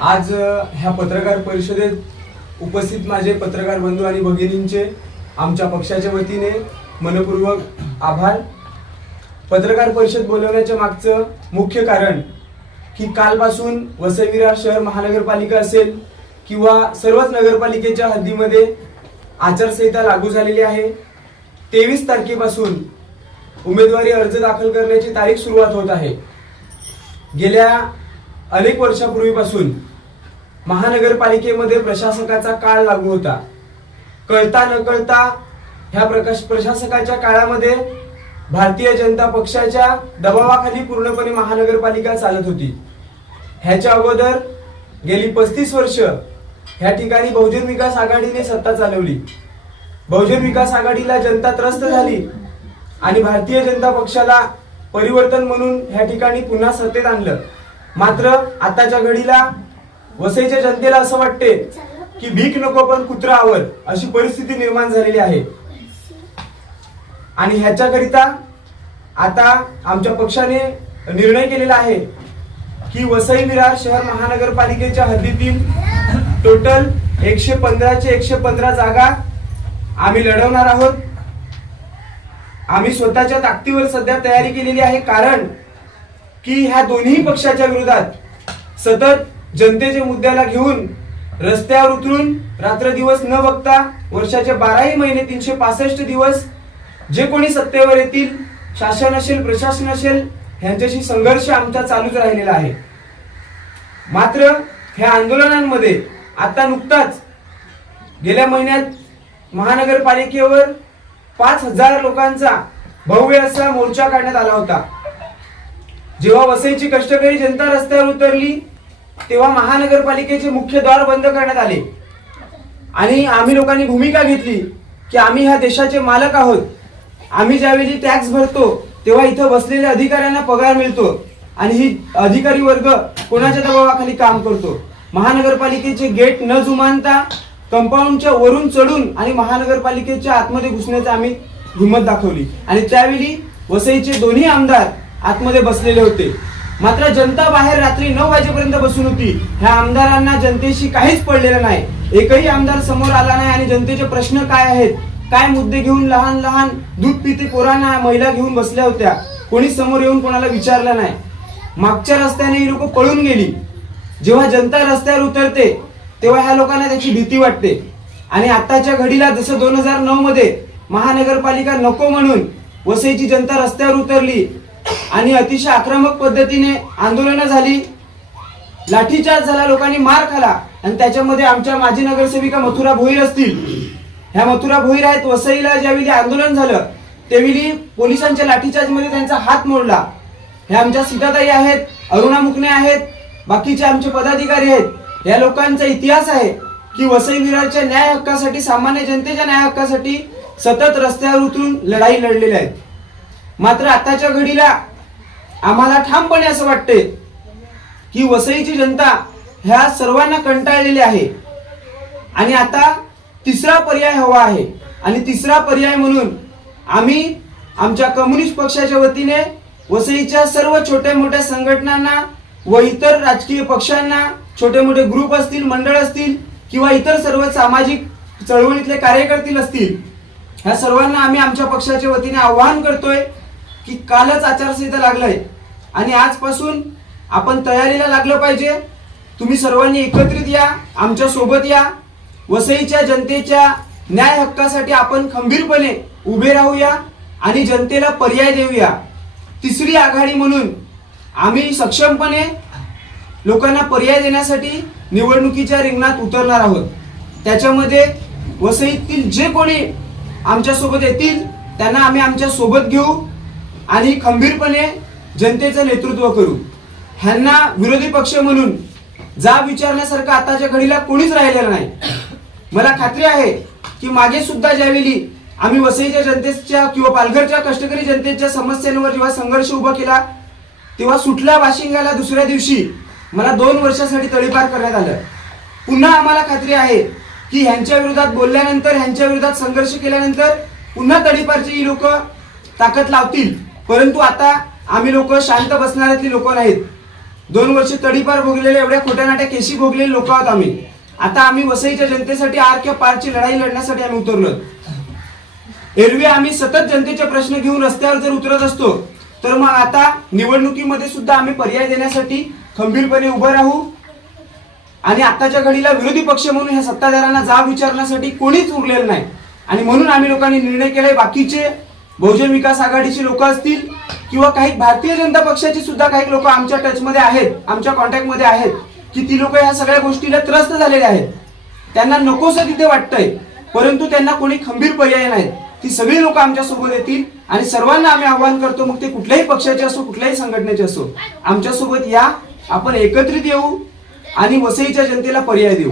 आज ह्या पत्रकार परिषदेत उपस्थित माझे पत्रकार बंधू आणि भगिनींचे आमच्या पक्षाच्या वतीने मनपूर्वक आभार। पत्रकार परिषद बोलवण्याच्या मागचं मुख्य कारण की कालपासून वसई विरार शहर महानगरपालिका असेल किंवा सर्वच नगरपालिकेच्या हद्दीमध्ये आचारसंहिता लागू झालेली आहे। 23 तारखेपासून उमेदवारी अर्ज दाखल करण्याची तारीख सुरुवात होत आहे। गेल्या अनेक वर्षापूर्वीपासून महानगरपालिकेमध्ये प्रशासकाचा काळ लागू होता। कळता न कळता ह्या प्रशासकाच्या काळामध्ये भारतीय जनता पक्षाच्या दबावाखाली पूर्णपणे महानगरपालिका चालत होती। ह्याच्या अगोदर गेली 35 वर्ष ह्या ठिकाणी बहुजन विकास आघाडीने सत्ता चालवली। बहुजन विकास आघाडीला जनता त्रस्त झाली आणि भारतीय जनता पक्षाला परिवर्तन म्हणून ह्या ठिकाणी पुन्हा सत्तेत आणलं। मात्र आताच्या घडीला वसईच्या जनतेला असं वाटते की भीक नको पण कुत्रा आवड अशी परिस्थिती निर्माण झालेली आहे। आणि ह्याच्याकरिता आता आमच्या पक्षाने निर्णय केलेला आहे की वसई विरार शहर महानगरपालिकेच्या हद्दीतील टोटल 115चे 115 जागा आम्ही लढवणार आहोत। आम्ही स्वतःच्या ताकदीवर सध्या तयारी केलेली आहे, कारण की ह्या दोन्ही पक्षाच्या विरोधात सतत जनतेच्या मुद्द्याला घेऊन रस्त्यावर उतरून रात्र दिवस न बघता वर्षाचे 12ही महिने 365 दिवस जे कोणी सत्तेवर येतील, शासन असेल प्रशासन असेल, ह्यांच्याशी संघर्ष आमचा चालूच राहिलेला आहे। मात्र ह्या आंदोलनांमध्ये आता नुकताच गेल्या महिन्यात महानगरपालिकेवर 5000 लोकांचा भव्य असा मोर्चा काढण्यात आला होता। जेव्हा वसईची कष्टकरी जनता रस्त्यावर उतरली तेव्हा महानगरपालिकेचे मुख्य द्वार बंद करण्यात आले आणि आम्ही लोकांनी भूमिका घेतली की आम्ही ह्या देशाचे मालक आहोत। आम्ही ज्यावेळी टॅक्स भरतो तेव्हा इथं बसलेल्या अधिकाऱ्यांना पगार मिळतो आणि ही अधिकारी वर्ग कोणाच्या दबावाखाली काम करतो। महानगरपालिकेचे गेट न जुमानता कंपाऊंडच्या वरून चढून आणि महानगरपालिकेच्या आतमध्ये घुसण्याची आम्ही हिंमत दाखवली आणि त्यावेळी वसईचे दोन्ही आमदार आतमध्ये बसलेले होते। मात्र जनता बाहेर रात्री 9 वाजेपर्यंत बसून होती। ह्या आमदारांना जनतेशी काहीच पडलेलं नाही। एकही आमदार समोर आला नाही आणि जनतेचे प्रश्न काय आहेत, काय मुद्दे घेऊन लहान लहान दूध पिते पोरांना महिला घेऊन बसल्या होत्या, कोणी समोर येऊन कोणाला विचारलं नाही। मागच्या रस्त्याने ही लोक पळून गेली। जेव्हा जनता रस्त्यावर उतरते तेव्हा ह्या लोकांना त्याची भीती वाटते आणि आताच्या घडीला जसं 2009 मध्ये महानगरपालिका नको म्हणून वसईची जनता रस्त्यावर उतरली आणि अतिशय आक्रमक पद्धतीने आंदोलनं झाली, लाठीचार्ज झाला, लोकांनी मार खाला आणि त्याच्यामध्ये आमच्या माजी नगरसेविका मथुरा भोईर असतील, ह्या मथुरा भोईर आहेत। वसईला ज्यावेळी आंदोलन झालं त्यावेळी पोलिसांच्या लाठीचार्ज मध्ये त्यांचा हात मोडला। हे आमच्या सीताताई आहेत, अरुणा मुकणे आहेत, बाकीचे आमचे पदाधिकारी आहेत। या लोकांचा इतिहास आहे की वसई विरारच्या न्याय हक्कासाठी, सामान्य जनतेच्या न्याय हक्कासाठी सतत रस्त्यावर उतरून लढाई लढलेल्या आहेत। मात्र आताच्या घडीला आम्हाला ठामपणे असं वाटते की वसईची जनता ह्या सर्वांना कंटाळलेली आहे आणि आता तिसरा पर्याय हवा आहे। आणि तिसरा पर्याय म्हणून आम्ही आमच्या कम्युनिस्ट पक्षाच्या वतीने वसईच्या सर्व छोट्या मोठ्या संघटनांना व इतर राजकीय पक्षांना, छोटे मोठे ग्रुप असतील, मंडळ असतील किंवा इतर सर्व सामाजिक चळवळीतले कार्यकर्ते असतील, ह्या सर्वांना आम्ही आमच्या पक्षाच्या वतीने आवाहन करतोय की कालच आचारसंहिता लागलाय आणि आजपासून आपण तयारीला लागलं पाहिजे। तुम्ही सर्वांनी एकत्रित या, आमच्या सोबत या। वसईच्या जनतेच्या न्याय हक्कासाठी आपण खंबीरपणे उभे राहूया आणि जनतेला पर्याय देऊया। तिसरी आघाडी म्हणून आम्ही सक्षमपणे लोकांना पर्याय देण्यासाठी निवडणुकीच्या रिंगणात उतरणार आहोत। त्याच्यामध्ये वसईतील जे कोणी आमच्या सोबत येतील त्यांना आम्ही आमच्या सोबत घेऊ आणि खंबीरपणे जनतेचं नेतृत्व करू। ह्यांना विरोधी पक्ष म्हणून जाब विचारण्यासारखं आताच्या घडीला कोणीच राहिलेलं नाही। मला खात्री आहे की मागे सुद्धा ज्यावेळी आम्ही वसईच्या जनतेच्या किंवा पालघरच्या कष्टकरी जनतेच्या समस्यांवर जेव्हा संघर्ष उभा केला तेव्हा सुटल्या बाशिंगाला दुसऱ्या दिवशी मला 2 वर्षासाठी तडीपार करण्यात आलं। पुन्हा आम्हाला खात्री आहे की ह्यांच्या विरोधात बोलल्यानंतर, ह्यांच्या विरोधात संघर्ष केल्यानंतर पुन्हा तडीपारची ही लोक ताकद लावतील। परंतु आता आम्ही लोक शांत बसणाऱ्यातली लोक नाहीत। 2 वर्ष तडीपार भोगलेले, एवढ्या खोट्या नाट्या केशी भोगलेले लोक आहोत आम्ही. आता आम्ही वसईच्या जनतेसाठी आर किंवा पारची लढाई लढण्यासाठी आम्ही उतरलो. एरवी आम्ही सतत जनतेचे प्रश्न घेऊन रस्त्यावर जर उतरत असतो, तर मग आता निवडणुकीमध्ये सुद्धा आम्ही पर्याय देण्यासाठी खंबीरपणे उभं राहू. आणि आताच्या घडीला विरोधी पक्ष म्हणून ह्या सत्ताधाऱ्यांना जाब विचारण्यासाठी कोणीच उरलेलं नाही. आणि म्हणून आम्ही लोकांनी निर्णय केलाय, बाकीचे बहुजन विकास आघाडीची लोक असतील किंवा काही भारतीय जनता पक्षाची सुद्धा काही लोक आमच्या टचमध्ये आहेत, आमच्या कॉन्टॅक्टमध्ये आहेत, की ती लोक ह्या सगळ्या गोष्टीला त्रस्त झालेले आहेत. त्यांना नकोसं तिथे वाटतंय, परंतु त्यांना कोणी खंबीर पर्याय नाहीत. ती सगळी लोक आमच्या सोबत येतील आणि सर्वांना आम्ही आवाहन करतो, मग ते कुठल्याही पक्षाचे असो, कुठल्याही संघटनेचे असो, आमच्या सोबत या, आपण एकत्रित येऊ आणि वसईच्या जनतेला पर्याय देऊ.